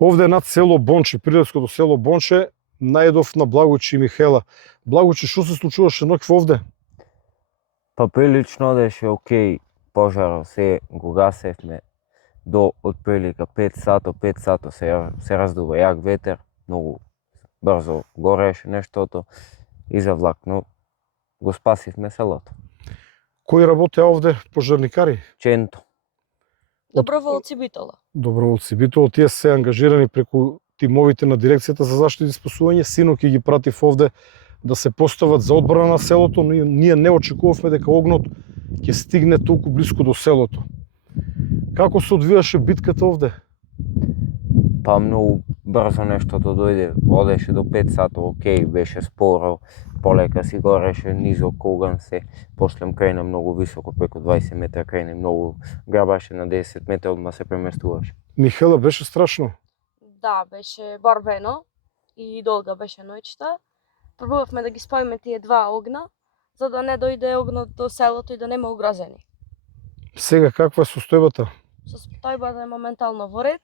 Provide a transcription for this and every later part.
Овде над село Бонче, прилеското село Бонче, најдов на Благочи и Михела. Благочи, што се случуваше ноќ овде? Па прилично одеше окей, пожарот се го гасевме до отприлика 5 сато се раздува јак ветер, многу брзо гореше нештото и завлак, но го спасивме селото. Кои работеа овде пожарникари? Ченто. Доброволци Битола. Доброволци Битола, тие се ангажирани преку тимовите на дирекцијата за заштита и спасување. Синок ги пратив овде да се постават за одбрана на селото, но ние не очекувавме дека огнот ќе стигне толку блиску до селото. Како се одвиваше битката овде? Па многу брзо нештото дојде, одеше до 5 сато, окей, беше споро, полека си гореше, низок оган се, после крајна многу високо, преку 20 метра крајна, многу грабаше на 10 метра, одма се преместуваше. Михела, беше страшно. Да, беше борбено и долга беше ноќта. Пробувавме да ги споиме тие два огна, за да не дојде огнот до селото и да нема угрозени. Сега каква е состојбата? Состојбата е моментално во ред.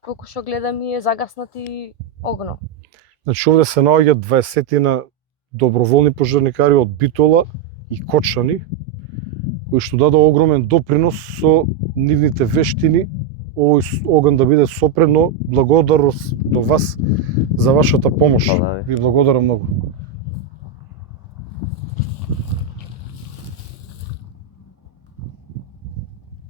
Колку што гледам и е загаснати огно. Значи овде се наоѓаат 20 доброволни пожарникари од Битола и Кочани, кои што дадоа огромен допринос со нивните вештини овој оган да биде сопрен, но благодарност до вас за вашата помош. Hvala. Ви благодарам многу.